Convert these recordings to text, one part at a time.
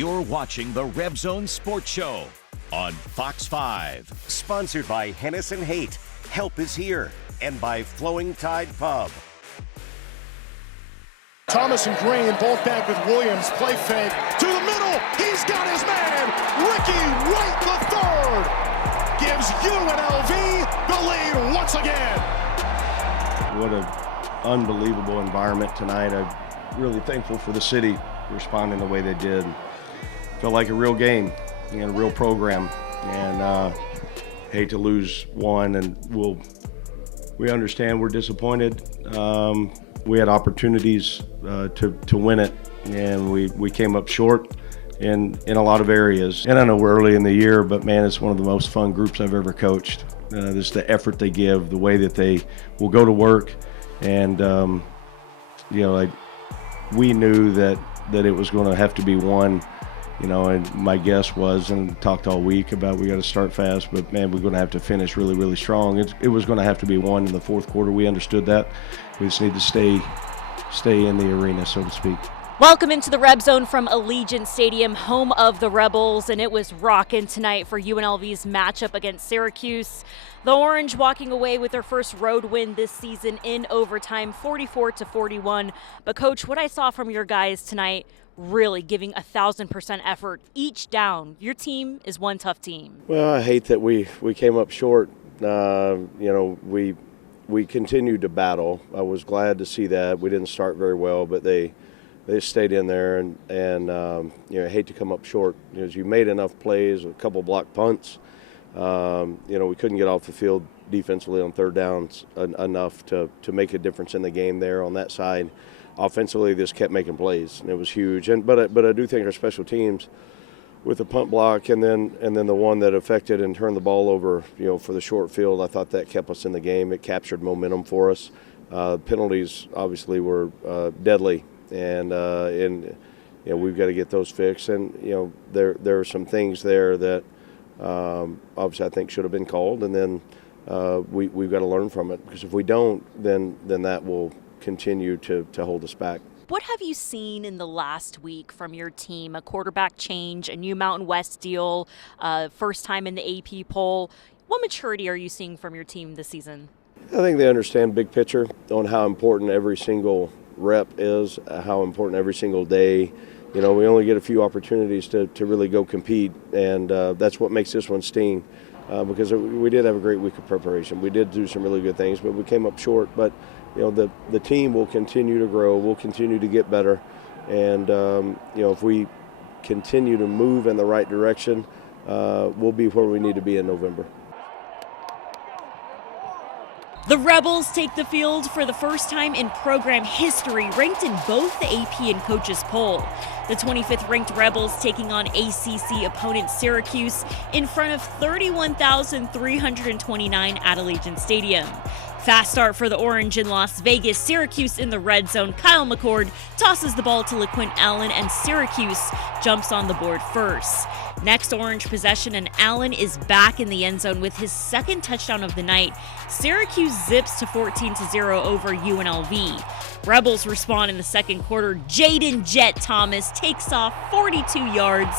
You're watching the RebZone Sports Show on Fox 5. Sponsored by Hennessy Haight. Help is here. And by Flowing Tide Pub. Thomas and Green both back with Williams. Play fake to the middle. He's got his man. Ricky White the third gives UNLV the lead once again. What an unbelievable environment tonight. I'm really thankful for the city responding the way they did. Felt like a real game and a real program. And hate to lose one, and we understand we're disappointed. We had opportunities to win it, and we came up short in a lot of areas. And I know we're early in the year, but man, it's one of the most fun groups I've ever coached. Just the effort they give, the way that they will go to work, and we knew that it was going to have to be won. And my guess was, and talked all week about, we got to start fast, but man, we're going to have to finish really, really strong. It was going to have to be won in the fourth quarter. We understood that. We just need to stay in the arena, so to speak. Welcome into the RebZone from Allegiant Stadium, home of the Rebels, and it was rocking tonight for UNLV's matchup against Syracuse. The Orange walking away with their first road win this season in overtime, 44-41. But Coach, what I saw from your guys tonight, really giving 1,000% effort each down. Your team is one tough team. Well, I hate that we came up short. We continued to battle. I was glad to see that. We didn't start very well, but they stayed in there, and I hate to come up short because you made enough plays, a couple block punts. We couldn't get off the field defensively on third downs enough to make a difference in the game there on that side. Offensively, this kept making plays, and it was huge. But I do think our special teams, with the punt block and then the one that affected and turned the ball over, for the short field, I thought that kept us in the game. It captured momentum for us. Penalties obviously were deadly, and we've got to get those fixed. And there are some things there that obviously I think should have been called, and then we've got to learn from it, because if we don't, then that will continue to hold us back. What have you seen in the last week from your team? A quarterback change, a new Mountain West deal, first time in the AP poll. What maturity are you seeing from your team this season? I think they understand big picture on how important every single rep is, how important every single day. We only get a few opportunities to really go compete, and that's what makes this one sting, because we did have a great week of preparation. We did do some really good things, but we came up short. But the team will continue to grow. We'll continue to get better. And, if we continue to move in the right direction, we'll be where we need to be in November. The Rebels take the field for the first time in program history, ranked in both the AP and coaches poll. The 25th ranked Rebels taking on ACC opponent Syracuse in front of 31,329 at Allegiant Stadium. Fast start for the Orange in Las Vegas. Syracuse in the red zone. Kyle McCord tosses the ball to LaQuint Allen, and Syracuse jumps on the board first. Next Orange possession, and Allen is back in the end zone with his second touchdown of the night. Syracuse zips to 14-0 over UNLV. Rebels respond in the second quarter. Jaden "Jet" Thomas takes off 42 yards,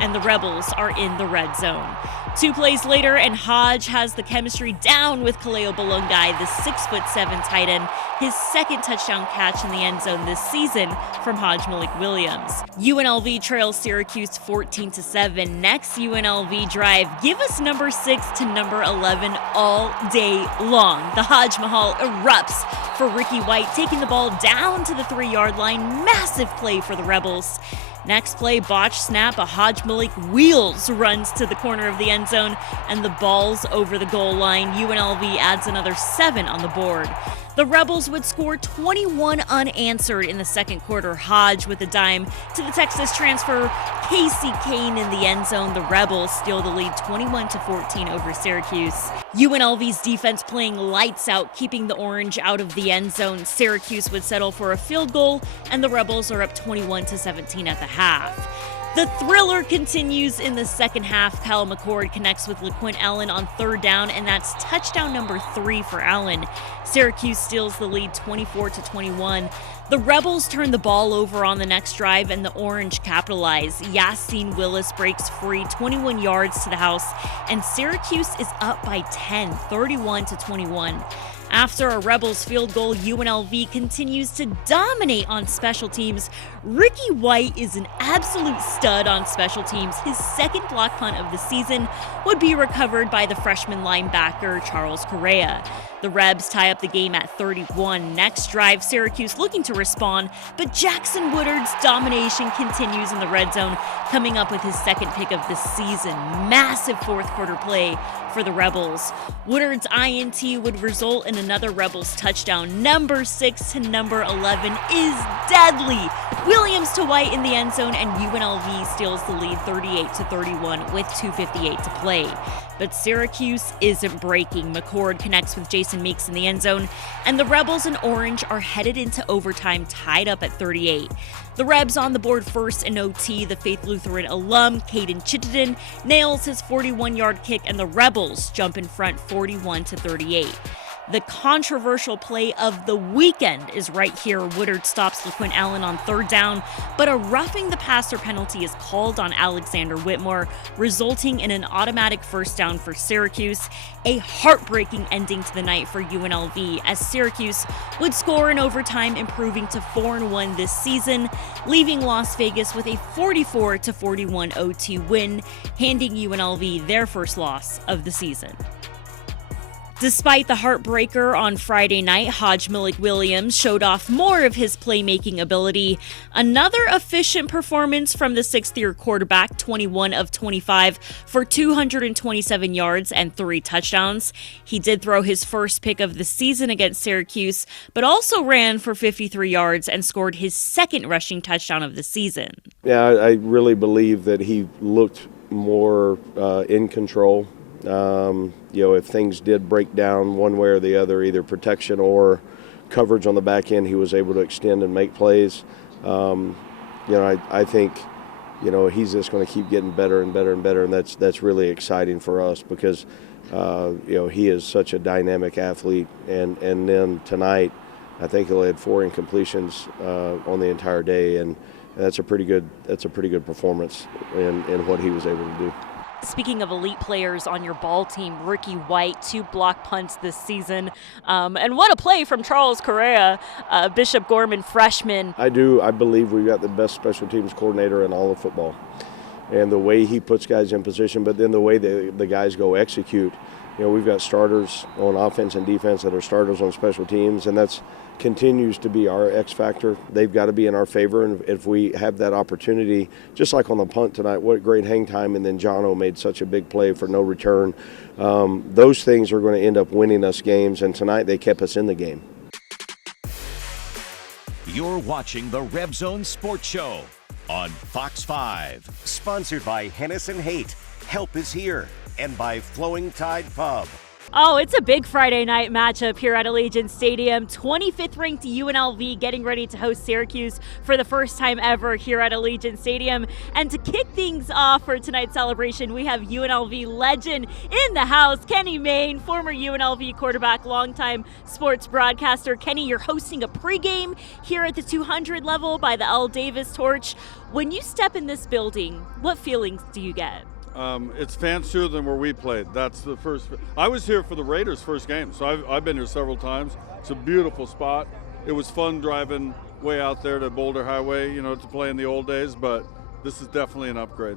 and the Rebels are in the red zone. 2 plays later, and Hodge has the chemistry down with Kaleo Balungai, the 6'7" tight end, his second touchdown catch in the end zone this season from Hodge Malik Williams. UNLV trails Syracuse 14-7. Next UNLV drive, give us number 6 to number 11 all day long. The Hodge Mahal erupts for Ricky White, taking the ball down to the 3-yard line. Massive play for the Rebels. Next play, botch snap, a Hodge Malik wheels runs to the corner of the end zone, and the ball's over the goal line. UNLV adds another 7 on the board. The Rebels would score 21 unanswered in the second quarter. Hodge with a dime to the Texas transfer, Casey Kane in the end zone. The Rebels steal the lead 21-14 over Syracuse. UNLV's defense playing lights out, keeping the Orange out of the end zone. Syracuse would settle for a field goal, and the Rebels are up 21-17 at the half. The thriller continues in the second half. Kyle McCord connects with LeQuint Allen on third down, and that's touchdown number 3 for Allen. Syracuse steals the lead 24-21. The Rebels turn the ball over on the next drive, and the Orange capitalize. Yassine Willis breaks free, 21 yards to the house, and Syracuse is up by 10, 31-21. After a Rebels field goal, UNLV continues to dominate on special teams. Ricky White is an absolute stud on special teams. His second block punt of the season would be recovered by the freshman linebacker Charles Correa. The Rebs tie up the game at 31. Next drive, Syracuse looking to respond, but Jackson Woodard's domination continues in the red zone, coming up with his second pick of the season. Massive fourth quarter play for the Rebels. Woodard's INT would result in another Rebels touchdown. Number 6 to number 11 is deadly. Williams to White in the end zone, and UNLV steals the lead 38-31 with 2:58 to play. But Syracuse isn't breaking. McCord connects with Jason Meeks in the end zone, and the Rebels in orange are headed into overtime tied up at 38. The Rebs on the board first in OT. The Faith Lutheran alum, Caden Chittenden, nails his 41-yard kick, and the Rebels jump in front 41-38. The controversial play of the weekend is right here. Woodard stops LeQuint Allen on third down, but a roughing the passer penalty is called on Alexander Whitmore, resulting in an automatic first down for Syracuse. A heartbreaking ending to the night for UNLV, as Syracuse would score in overtime, improving to 4-1 this season, leaving Las Vegas with a 44-41 OT win, handing UNLV their first loss of the season. Despite the heartbreaker on Friday night, Hodge-Williams showed off more of his playmaking ability. Another efficient performance from the sixth-year quarterback, 21 of 25 for 227 yards and 3 touchdowns. He did throw his first pick of the season against Syracuse, but also ran for 53 yards and scored his second rushing touchdown of the season. Yeah, I really believe that he looked more in control. If things did break down one way or the other, either protection or coverage on the back end, he was able to extend and make plays. I think, he's just going to keep getting better and better and better, and that's really exciting for us because, he is such a dynamic athlete. And then tonight, I think he had 4 incompletions on the entire day, and that's a pretty good performance in what he was able to do. Speaking of elite players on your ball team, Ricky White, 2 block punts this season. And what a play from Charles Correa, Bishop Gorman freshman. I believe we've got the best special teams coordinator in all of football. And the way he puts guys in position, but then the way the guys go execute. We've got starters on offense and defense that are starters on special teams, and that's continues to be our X factor. They've got to be in our favor, and if we have that opportunity, just like on the punt tonight, what great hang time, and then Jono made such a big play for no return. Those things are going to end up winning us games, and tonight they kept us in the game. You're watching the RebZone Sports Show on Fox 5. Sponsored by Hennessy Haight. Help is here. And by Flowing Tide Pub. Oh, it's a big Friday night matchup here at Allegiant Stadium. 25th ranked UNLV getting ready to host Syracuse for the first time ever here at Allegiant Stadium. And to kick things off for tonight's celebration, we have UNLV legend in the house, Kenny Mayne, former UNLV quarterback, longtime sports broadcaster. Kenny, you're hosting a pregame here at the 200 level by the L. Davis Torch. When you step in this building, what feelings do you get? It's fancier than where we played. That's the first. I was here for the Raiders' first game, so I've been here several times. It's a beautiful spot. It was fun driving way out there to Boulder Highway, to play in the old days, but this is definitely an upgrade.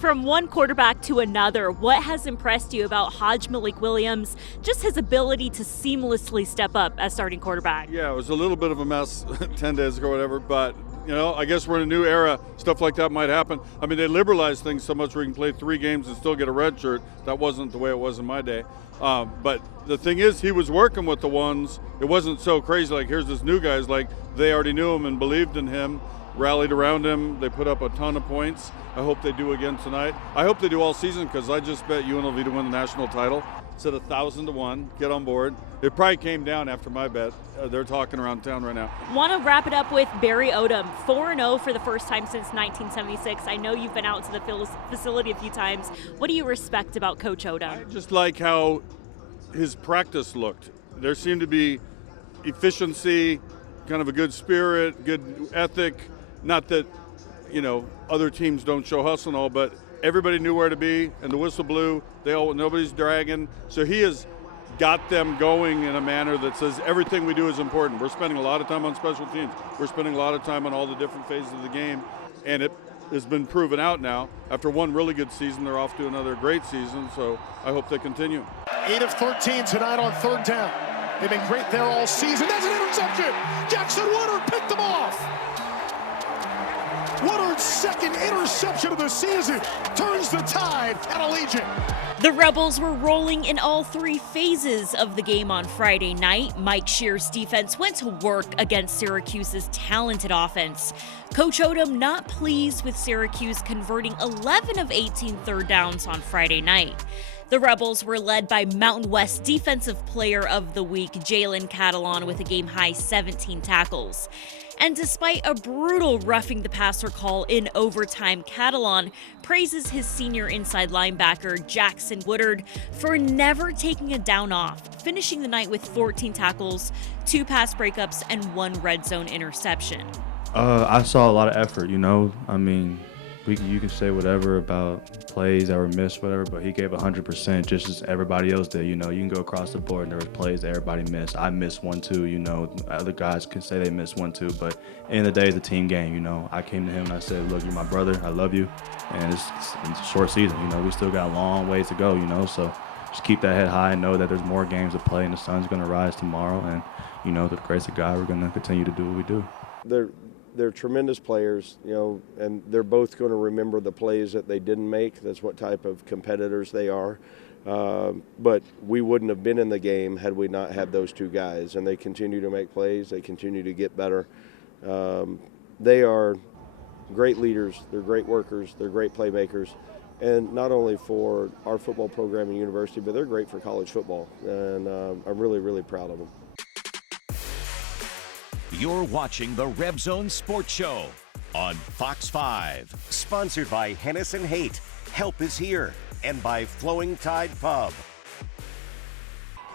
From one quarterback to another, what has impressed you about Hodge-Williams, just his ability to seamlessly step up as starting quarterback? Yeah, it was a little bit of a mess 10 days ago, whatever, but I guess we're in a new era. Stuff like that might happen. I mean, they liberalized things so much where you can play 3 games and still get a red shirt. That wasn't the way it was in my day. But the thing is, he was working with the ones. It wasn't so crazy like, here's this new guy. It's like they already knew him and believed in him, rallied around him. They put up a ton of points. I hope they do again tonight. I hope they do all season because I just bet UNLV to win the national title. said 1,000 to 1, get on board. It probably came down after my bet. They're talking around town right now. Want to wrap it up with Barry Odom, 4-0 for the first time since 1976. I know you've been out to the facility a few times. What do you respect about Coach Odom? I just like how his practice looked. There seemed to be efficiency, kind of a good spirit, good ethic. Not that, other teams don't show hustle and all, but everybody knew where to be, and the whistle blew. Nobody's dragging. So he has got them going in a manner that says everything we do is important. We're spending a lot of time on special teams. We're spending a lot of time on all the different phases of the game, and it has been proven out now. After one really good season, they're off to another great season, so I hope they continue. 8 of 13 tonight on third down. They've been great there all season. That's an interception. Jackson Woodard picked them off. Woodard's second interception of the season turns the tide at Allegiant. The Rebels were rolling in all three phases of the game on Friday night. Mike Shear's defense went to work against Syracuse's talented offense. Coach Odom not pleased with Syracuse converting 11 of 18 third downs on Friday night. The Rebels were led by Mountain West Defensive Player of the Week, Jalen Catalon, with a game-high 17 tackles. And despite a brutal roughing the passer call in overtime, Catalon praises his senior inside linebacker, Jackson Woodard, for never taking a down off, finishing the night with 14 tackles, 2 pass breakups, and 1 red zone interception. I saw a lot of effort, you can say whatever about plays that were missed, whatever, but he gave 100% just as everybody else did. You can go across the board and there was plays that everybody missed. I missed one too, other guys can say they missed one too, but end of the day, it's a team game, I came to him and I said, look, you're my brother, I love you, and it's a short season, we still got a long ways to go, so just keep that head high and know that there's more games to play and the sun's going to rise tomorrow, and, the grace of God, we're going to continue to do what we do. They're tremendous players, and they're both going to remember the plays that they didn't make. That's what type of competitors they are. But we wouldn't have been in the game had we not had those two guys, and they continue to make plays. They continue to get better. They are great leaders. They're great workers. They're great playmakers. And not only for our football program and university, but they're great for college football. And I'm really, really proud of them. You're watching the RebZone Sports Show on Fox 5. Sponsored by Hennessy Haight. Help is here. And by Flowing Tide Pub.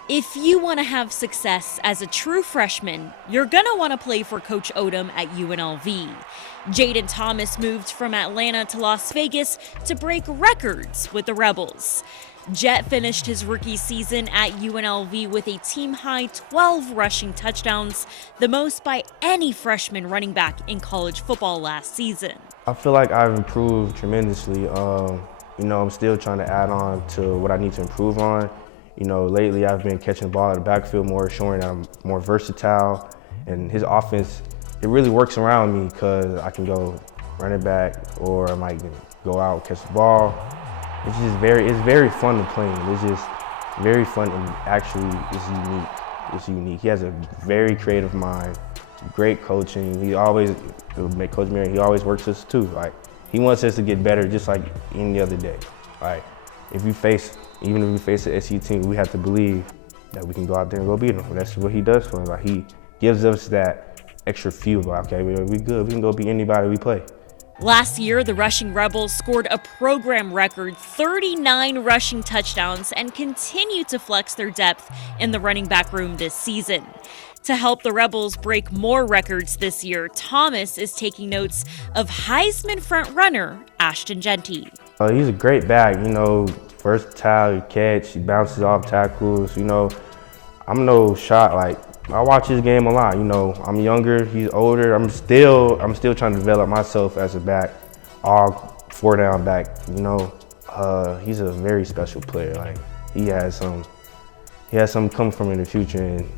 If you want to have success as a true freshman, you're going to want to play for Coach Odom at UNLV. Jaden Thomas moved from Atlanta to Las Vegas to break records with the Rebels. Jet finished his rookie season at UNLV with a team-high 12 rushing touchdowns, the most by any freshman running back in college football last season. I feel like I've improved tremendously. I'm still trying to add on to what I need to improve on. Lately I've been catching the ball out of the backfield more, showing that I'm more versatile. And his offense, it really works around me because I can go running back or I might go out, catch the ball. It's very fun to play. It's just very fun and actually it's unique. It's unique. He has a very creative mind, great coaching. Coach Mary, he always works us too. He wants us to get better just like any other day. Even if we face an SU team, we have to believe that we can go out there and go beat them. That's what he does for us. He gives us that extra fuel. Okay, we good. We can go beat anybody we play. Last year, the Rushing Rebels scored a program record 39 rushing touchdowns and continue to flex their depth in the running back room this season. To help the Rebels break more records this year, Thomas is taking notes of Heisman front-runner Ashton Jeanty. He's a great back, versatile, he catch, he bounces off tackles, I'm no shot, I watch his game a lot, I'm younger, he's older, I'm still trying to develop myself as a back, all 4-down back, he's a very special player, he has something coming from him in the future, and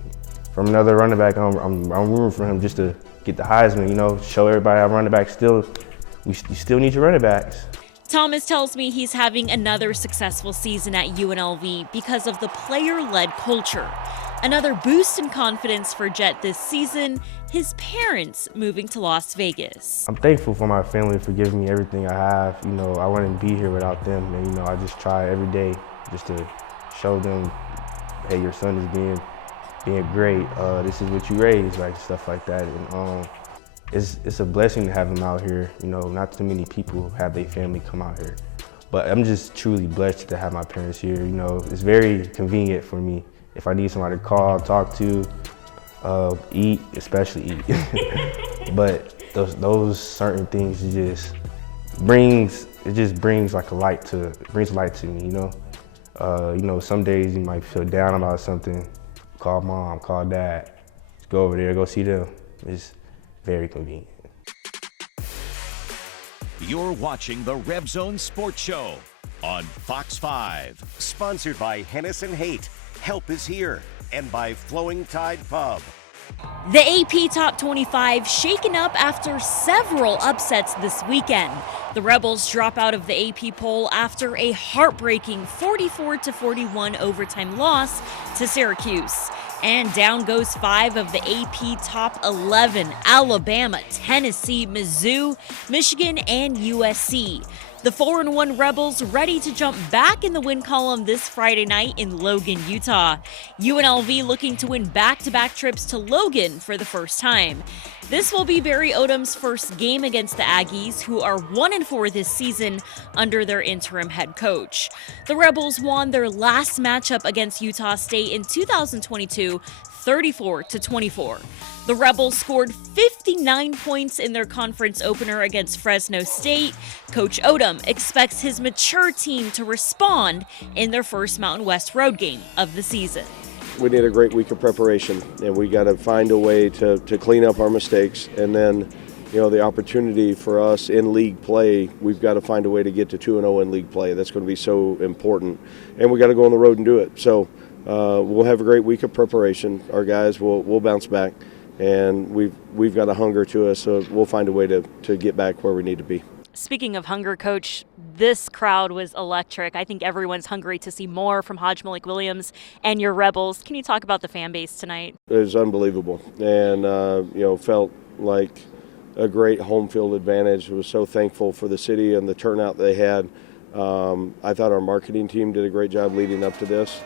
from another running back, I'm rooting for him just to get the Heisman, show everybody how running backs you still need your running backs. Thomas tells me he's having another successful season at UNLV because of the player-led culture. Another boost in confidence for Jet this season, his parents moving to Las Vegas. I'm thankful for my family for giving me everything I have. I wouldn't be here without them. And, I just try every day just to show them, hey, your son is being great. This is what you raised, like stuff like that. And it's a blessing to have him out here. You know, not too many people have their family come out here. But I'm just truly blessed to have my parents here. You know, it's very convenient for me. If I need somebody to call, talk to, eat, especially eat. But those certain things brings like a light to me. You know, some days you might feel down about something. Call mom, call dad. Just go over there, go see them. It's very convenient. You're watching the RebZone Sports Show on Fox 5. Sponsored by Hennessy Haight. Help is here. And by Flowing Tide Pub. The AP Top 25 shaken up after several upsets this weekend. The Rebels drop out of the AP poll after a heartbreaking 44-41 overtime loss to Syracuse. And down goes 5 of the AP Top 11, Alabama, Tennessee, Mizzou, Michigan, and USC. The 4-1 Rebels ready to jump back in the win column this Friday night in Logan, Utah. UNLV looking to win back-to-back trips to Logan for the first time. This will be Barry Odom's first game against the Aggies, who are 1-4 this season under their interim head coach. The Rebels won their last matchup against Utah State in 2022, 34-24. The Rebels scored 59 points in their conference opener against Fresno State. Coach Odom expects his mature team to respond in their first Mountain West road game of the season. We need a great week of preparation, and we got to find a way to clean up our mistakes. And then, you know, the opportunity for us in league play, we've got to find a way to get to 2-0 in league play. That's going to be so important, and we got to go on the road and do it. So we'll have a great week of preparation. Our guys will bounce back, and we've got a hunger to us, so we'll find a way to get back where we need to be. Speaking of hunger, Coach, this crowd was electric. I think everyone's hungry to see more from Hodge Malik-Williams and your Rebels. Can you talk about the fan base tonight? It was unbelievable, and you know, felt like a great home field advantage. I was so thankful for the city and the turnout they had. I thought our marketing team did a great job leading up to this.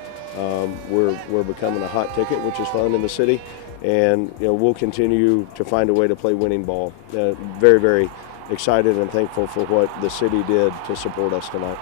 We're becoming a hot ticket, which is fun in the city, and you know, we'll continue to find a way to play winning ball. Very, very excited and thankful for what the city did to support us tonight.